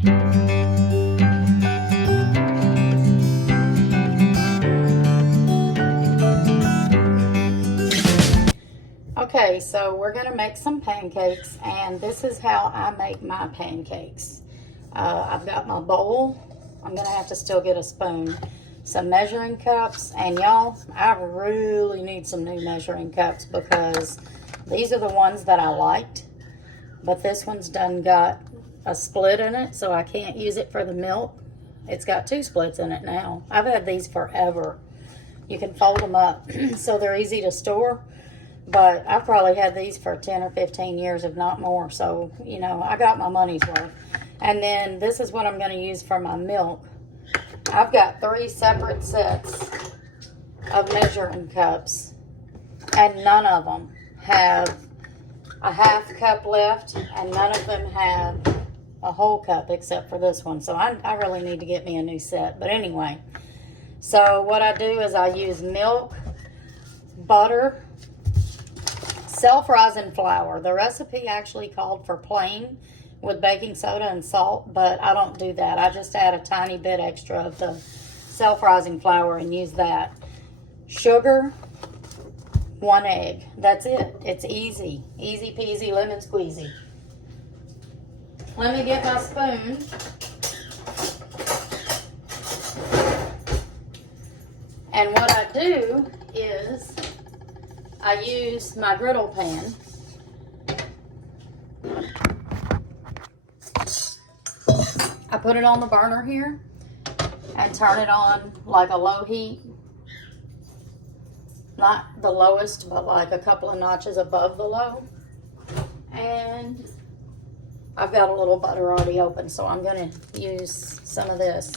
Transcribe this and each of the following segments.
Okay, so we're going to make some pancakes, and this is how I make my pancakes. I've got my bowl. I'm going to have to still get a spoon, some measuring cups, and y'all, I really need some new measuring cups because these are the ones that I liked, but this one's done got a split in it, so I can't use it for the milk. It's got 2 splits in it now. I've had these forever. You can fold them up so they're easy to store. But I've probably had these for 10 or 15 years, if not more. So, you know, I got my money's worth. And then this is what I'm going to use for my milk. I've got 3 separate sets of measuring cups. And none of them have a half cup left. And none of them have a whole cup except for this one. So I really need to get me a new set. But anyway, so what I do is I use milk, butter, self-rising flour. The recipe actually called for plain with baking soda and salt, but I don't do that. I just add a tiny bit extra of the self-rising flour and use that. Sugar, 1 egg. That's it. It's easy. Easy peasy lemon squeezy. Let me get my spoon. And what I do is I use my griddle pan. I put it on the burner here and turn it on like a low heat. Not the lowest, but like a couple of notches above the low. And I've got a little butter already open, so I'm going to use some of this.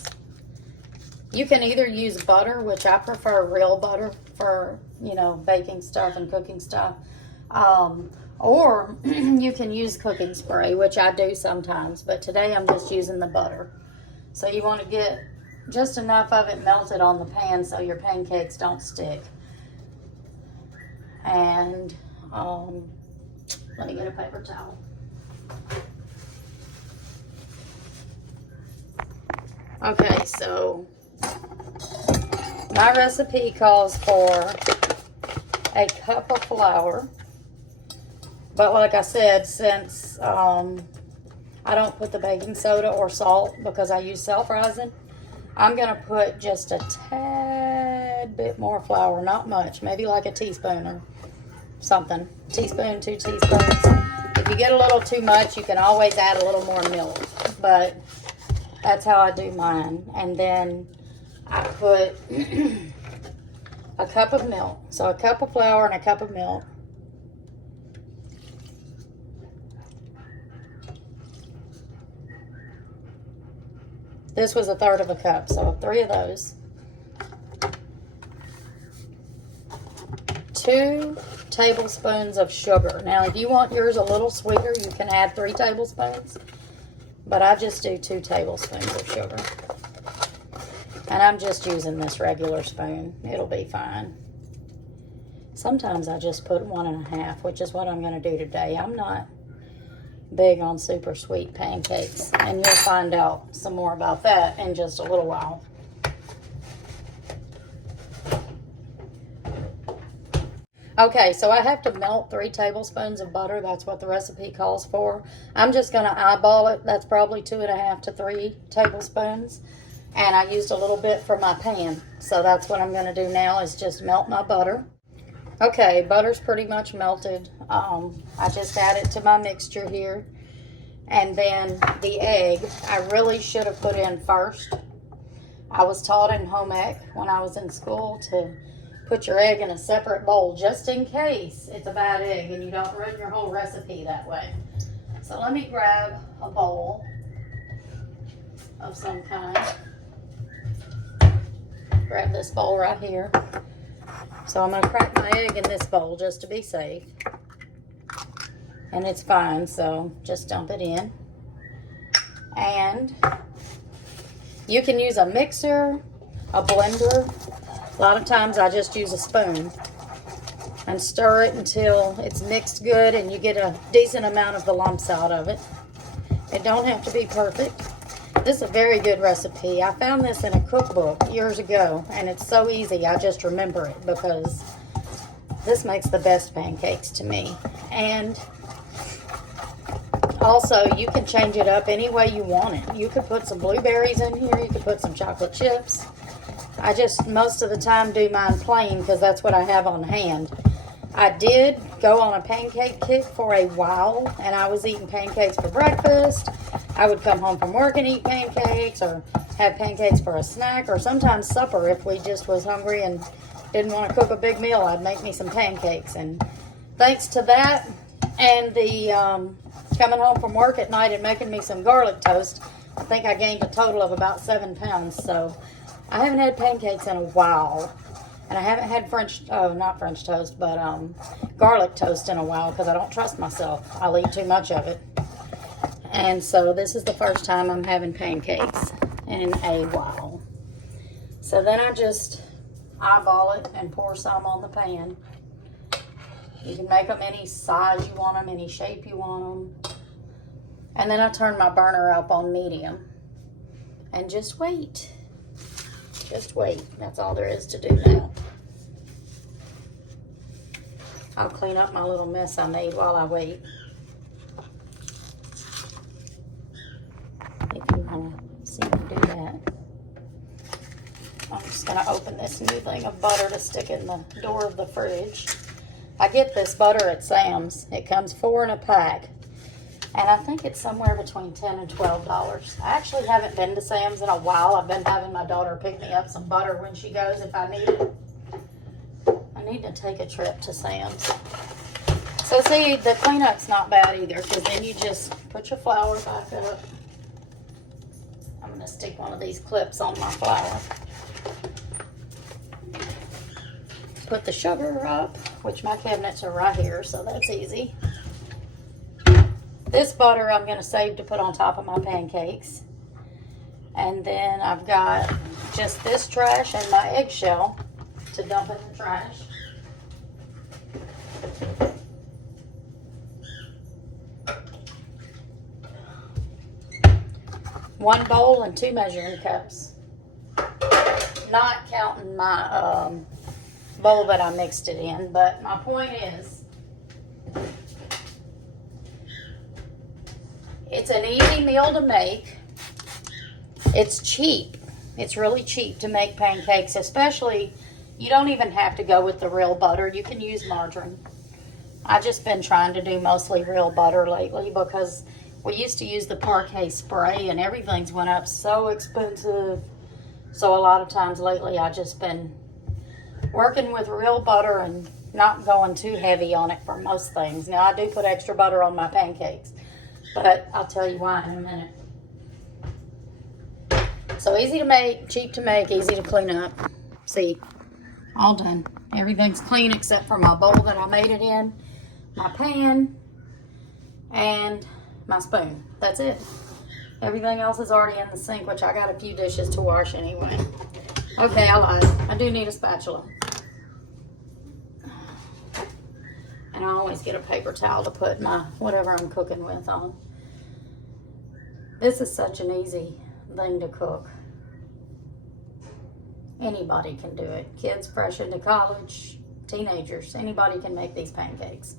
You can either use butter, which I prefer real butter for, you know, baking stuff and cooking stuff. Or you can use cooking spray, which I do sometimes. But today I'm just using the butter. So you want to get just enough of it melted on the pan so your pancakes don't stick. And let me get a paper towel. Okay, so my recipe calls for a cup of flour, but like I said, since I don't put the baking soda or salt because I use self-rising, I'm going to put just a tad bit more flour, not much, maybe like a teaspoon or something. Teaspoon, 2 teaspoons. If you get a little too much, you can always add a little more milk, but that's how I do mine. And then I put a cup of milk. So a cup of flour and a cup of milk. This was 1/3 of a cup, so 3 of those. 2 tablespoons of sugar. Now, if you want yours a little sweeter, you can add 3 tablespoons. But I just do 2 tablespoons of sugar. And I'm just using this regular spoon. It'll be fine. Sometimes I just put 1 1/2, which is what I'm going to do today. I'm not big on super sweet pancakes. And you'll find out some more about that in just a little while. Okay, so I have to melt 3 tablespoons of butter. That's what the recipe calls for. I'm just going to eyeball it. That's probably 2 1/2 to 3 tablespoons. And I used a little bit for my pan. So that's what I'm going to do now is just melt my butter. Okay, butter's pretty much melted. I just add it to my mixture here. And then the egg, I really should have put in first. I was taught in home ec when I was in school to put your egg in a separate bowl just in case it's a bad egg and you don't ruin your whole recipe that way. So let me grab a bowl of some kind. Grab this bowl right here. So I'm going to crack my egg in this bowl just to be safe. And it's fine, so just dump it in. And you can use a mixer, a blender. A lot of times I just use a spoon and stir it until it's mixed good and you get a decent amount of the lumps out of it. It don't have to be perfect. This is a very good recipe. I found this in a cookbook years ago, and it's so easy. I just remember it because this makes the best pancakes to me. And also, you can change it up any way you want it. You could put some blueberries in here. You could put some chocolate chips. I just, most of the time, do mine plain because that's what I have on hand. I did go on a pancake kick for a while, and I was eating pancakes for breakfast. I would come home from work and eat pancakes, or have pancakes for a snack, or sometimes supper if we just was hungry and didn't want to cook a big meal. I'd make me some pancakes. And thanks to that and the coming home from work at night and making me some garlic toast, I think I gained a total of about 7 pounds. So I haven't had pancakes in a while. And I haven't had not French toast, but garlic toast in a while because I don't trust myself. I'll eat too much of it. And so this is the first time I'm having pancakes in a while. So then I just eyeball it and pour some on the pan. You can make them any size you want them, any shape you want them. And then I turn my burner up on medium. And just wait. Just wait. That's all there is to do now. I'll clean up my little mess I made while I wait. If you want to see me do that. I'm just going to open this new thing of butter to stick in the door of the fridge. I get this butter at Sam's. It comes 4 in a pack. And I think it's somewhere between $10 and $12. I actually haven't been to Sam's in a while. I've been having my daughter pick me up some butter when she goes if I need it. I need to take a trip to Sam's. So see, the cleanup's not bad either, because then you just put your flour back up. I'm going to stick one of these clips on my flour. Put the sugar up, which my cabinets are right here, so that's easy. This butter I'm going to save to put on top of my pancakes. And then I've got just this trash and my eggshell to dump in the trash. One bowl and 2 measuring cups. Not counting my bowl that I mixed it in, but my point is, it's an easy meal to make. It's cheap. It's really cheap to make pancakes, especially, you don't even have to go with the real butter. You can use margarine. I've just been trying to do mostly real butter lately because we used to use the Parquet spray and everything's went up so expensive. So a lot of times lately I've just been working with real butter and not going too heavy on it for most things. Now I do put extra butter on my pancakes, but I'll tell you why in a minute. So easy to make, cheap to make, easy to clean up. See, all done. Everything's clean except for my bowl that I made it in, my pan, and my spoon. That's it. Everything else is already in the sink, which I got a few dishes to wash anyway. Okay, I lied. I do need a spatula. And I always get a paper towel to put my whatever I'm cooking with on. This is such an easy thing to cook. Anybody can do it. Kids fresh into college, teenagers, anybody can make these pancakes.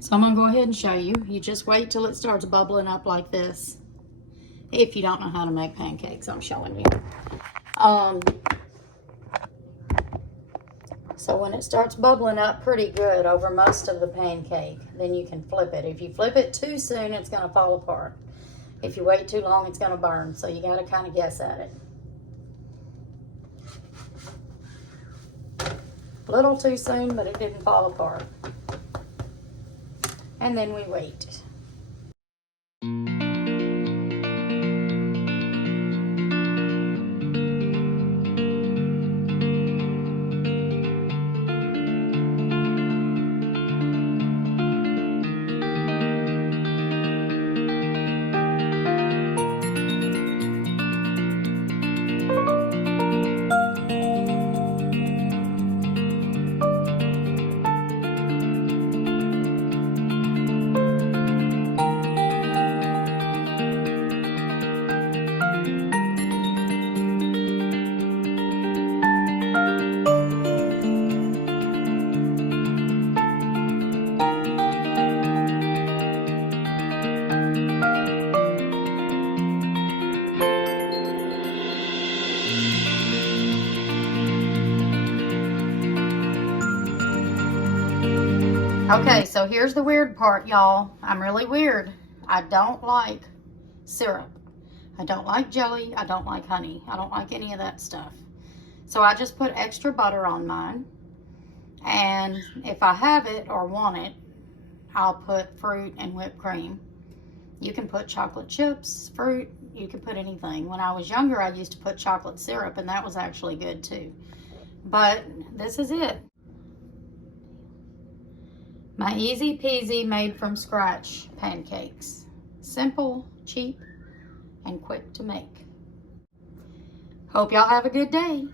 So I'm going to go ahead and show you. You just wait till it starts bubbling up like this. If you don't know how to make pancakes, I'm showing you. So when it starts bubbling up pretty good over most of the pancake, then you can flip it. If you flip it too soon, it's going to fall apart. If you wait too long, it's going to burn. So you got to kind of guess at it. A little too soon, but it didn't fall apart. And then we wait. Okay, so here's the weird part, y'all. I'm really weird. I don't like syrup. I don't like jelly. I don't like honey. I don't like any of that stuff. So I just put extra butter on mine. And if I have it or want it, I'll put fruit and whipped cream. You can put chocolate chips, fruit, you can put anything. When I was younger, I used to put chocolate syrup, and that was actually good too. But this is it. My easy peasy made from scratch pancakes. Simple, cheap, and quick to make. Hope y'all have a good day.